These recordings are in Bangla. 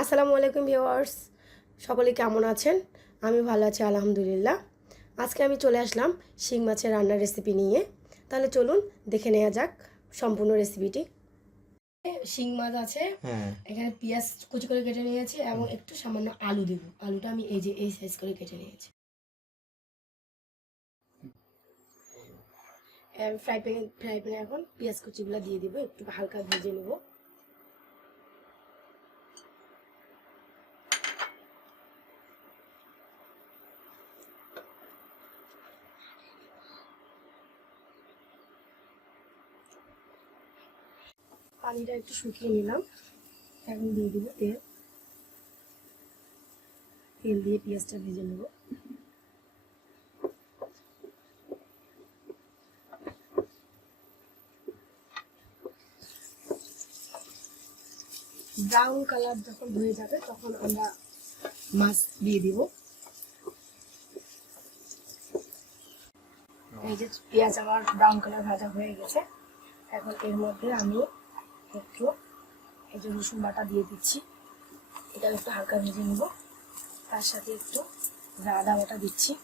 আসসালামু আলাইকুম ভিওয়ার্স সকলে কেমন আছেন? আমি ভালো আছি আলহামদুলিল্লাহ। আজকে আমি চলে আসলাম শিং মাছের রান্নার রেসিপি নিয়ে। তাহলে চলুন দেখে নেওয়া যাক সম্পূর্ণ রেসিপিটি শিং মাছ আছে হ্যাঁ। এখানে পেঁয়াজ কুচি করে কেটে নিয়েছি এবং একটু সামান্য আলু দেবো। আলুটা আমি এই যে এই সাইজ করে কেটে নিয়েছি। ফ্রাই প্যান ফ্রাই প্যানে এখন পেঁয়াজ কুচিগুলো দিয়ে দিব একটু হালকা ভেজে নেব। পানিটা একটু শুকিয়ে নিলাম। এখন দিয়ে দিব তেল। তেল দিয়ে পেঁয়াজটা ভেজে নেব। ব্রাউন কালার যখন হয়ে যাবে, তখন আমরা মাছ দিয়ে দিব। এই যে পেঁয়াজ আমার ব্রাউন কালার ভাজা হয়ে গেছে। এখন এর মধ্যে আমি একটু। এই যে রসুন বাটা দিয়ে দিচ্ছি। এটা একটু হালকা ভেজে নেব। তার সাথে একটু আদা বাটা দিচ্ছি।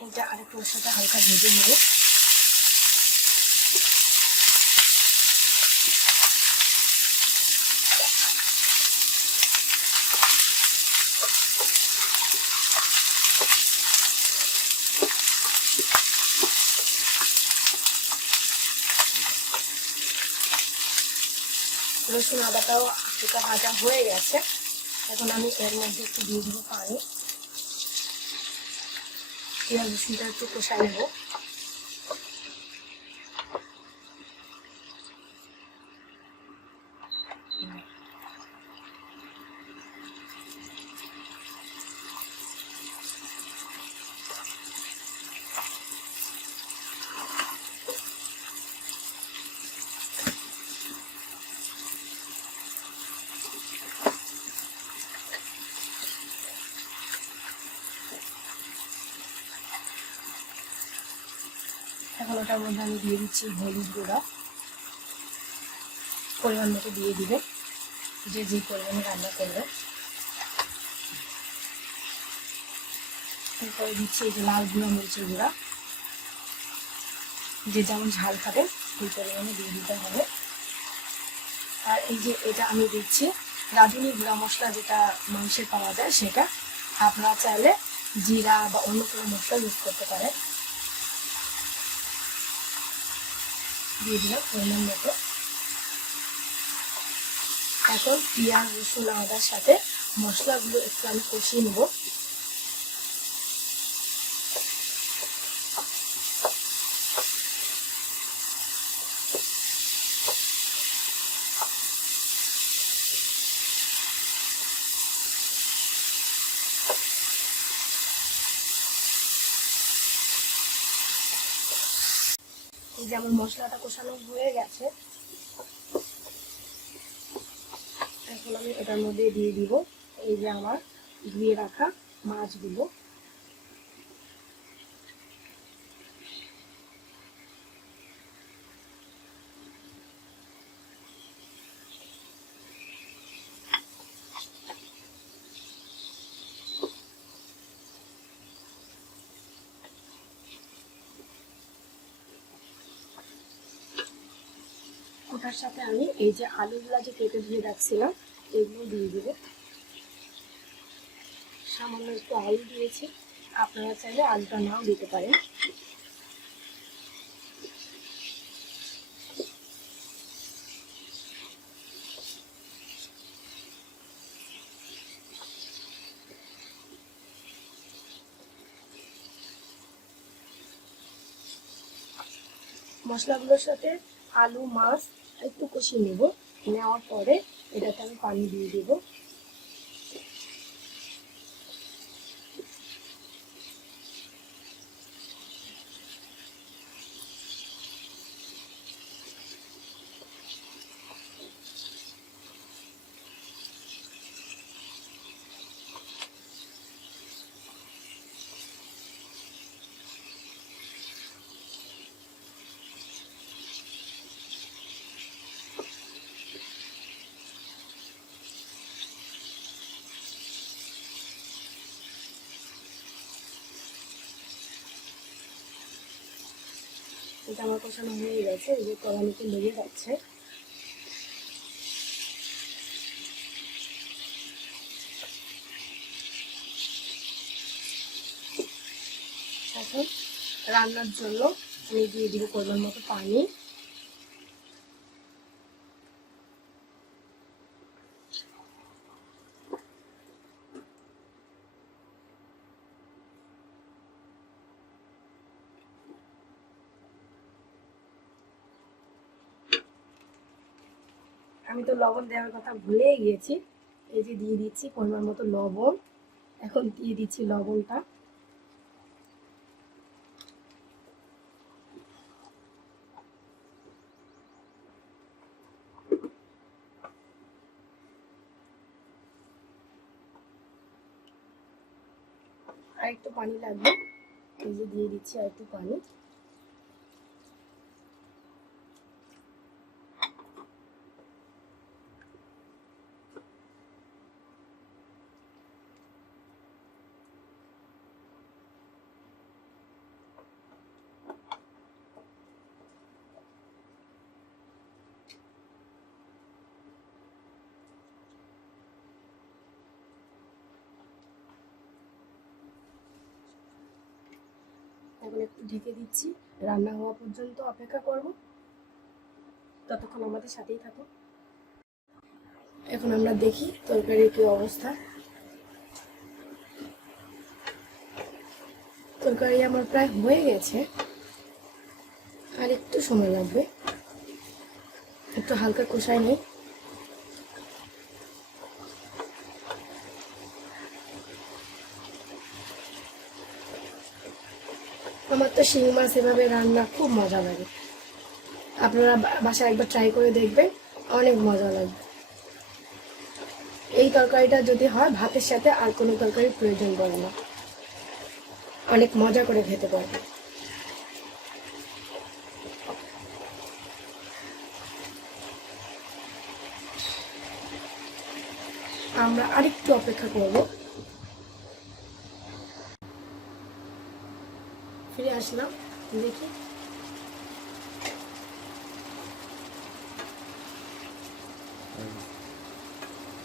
এটা আরেকটু ওর সাথে হালকা ভেজে নেব। রসুন আদাটাও হালকা ভাজা হয়ে গেছে। এখন আমি এর মধ্যে একটু দিয়ে দেবো পানি। পেঁয়াজ রসুনটা একটু কষাই নেব। এখন ওটার মধ্যে আমি দিয়ে দিচ্ছি হলুদ গুঁড়া। পরিমাণ মতো দিয়ে দিবে। যে যে পরিমাণে রান্না করবে। এরপরে দিচ্ছি এই যে লাল গুঁড়ো, মরিচের গুঁড়া। যে যেমন ঝাল খাবে, সেই পরিমাণে দিয়ে দিতে হবে। আর এই যে এটা আমি দিচ্ছি, রাঁধুনি গুঁড়া মশলা যেটা মাংসে পাওয়া যায় সেটা। আপনারা চাইলে জিরা বা অন্য কোনো মশলা ইউজ করতে পারেন। দিয়ে দিলাম পরিমাণ মতো। এখন পেঁয়াজ রসুন আদার সাথে মশলাগুলো একটু আমি কষিয়ে নেব। এই যে আমার মশলাটা কষানো হয়ে গেছে, এখন আমি এটার মধ্যে দিয়ে দিব এই যে আমার ধুয়ে রাখা মাছগুলো। ওটার সাথে আমি এই যে আলুগুলা যে কেটে ধুয়ে রাখছিলাম, এগুলো দিয়ে দেবো। সামান্য একটু আলু দিয়েছি। আপনারা চাইলে আলুটা নাও দিতে পারেন। মশলাগুলোর সাথে আলু, মাছ একটু কষিয়ে নেব। নেওয়ার পরে এটাতে আমি পানি দিয়ে দেব। আমার কষানো হয়ে গেছে, এই যে কড়ালিতে লেগে যাচ্ছে। রান্নার জন্য আমি দিয়ে দিব পরিমাণ মতো পানি। আমি তো লবণ দেওয়ার কথা ভুলেই গিয়েছি এই যে দিয়ে দিচ্ছি পরিমাণ মতো লবণ। এখন দিয়ে দিচ্ছি লবণটা। আর একটু পানি লাগবে। এই যে দিয়ে দিচ্ছি আর একটু পানি। ঢেকে দিচ্ছি। রান্না হওয়া পর্যন্ত অপেক্ষা করব। ততক্ষণ আমাদের সাথেই থাকো এখন আমরা দেখি তরকারির কি অবস্থা। তরকারি আমার প্রায় হয়ে গেছে। আর একটু সময় লাগবে। একটু হালকা কষাই নেই। আমার তো শিং মাছ এভাবে রান্না খুব মজা লাগে। আপনারা বাসায় একবার ট্রাই করে দেখবেন, অনেক মজা লাগবে। এই তরকারিটা যদি হয়, ভাতের সাথে আর কোনো তরকারির প্রয়োজন পড়ে না। অনেক মজা করে খেতে পারবে আমরা আরেকটু অপেক্ষা করব। ফিরে আসলাম। দেখি।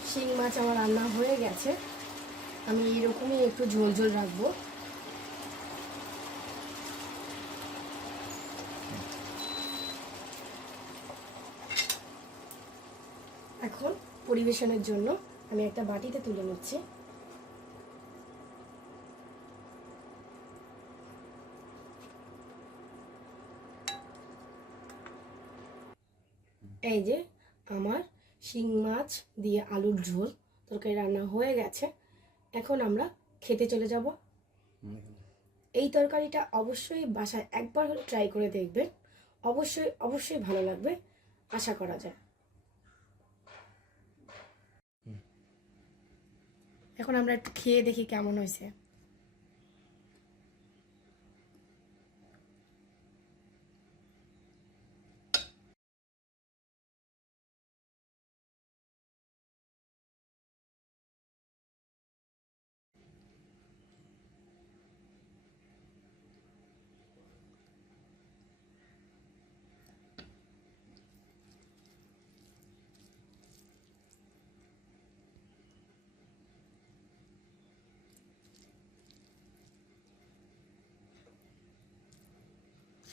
শিং মাছ আমার রান্না হয়ে গেছে। আমি এরকমই একটু ঝোল ঝোল রাখব। এখন পরিবেশনের জন্য আমি একটা বাটিতে তুলে নিচ্ছি। এই যে আমার শিং মাছ দিয়ে আলুর ঝোল, তরকারি রান্না হয়ে গেছে। এখন আমরা খেতে চলে যাব। এই তরকারিটা অবশ্যই বাসায় একবার হলে ট্রাই করে দেখবেন। অবশ্যই অবশ্যই ভালো লাগবে, আশা করা যায়। এখন আমরা একটু খেয়ে দেখি কেমন হয়েছে।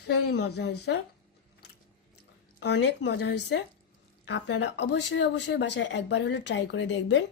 সেই মজা হয়েছে। অনেক মজা হয়েছে। আপনারা অবশ্যই অবশ্যই বাসায় একবার হলে ট্রাই করে দেখবেন।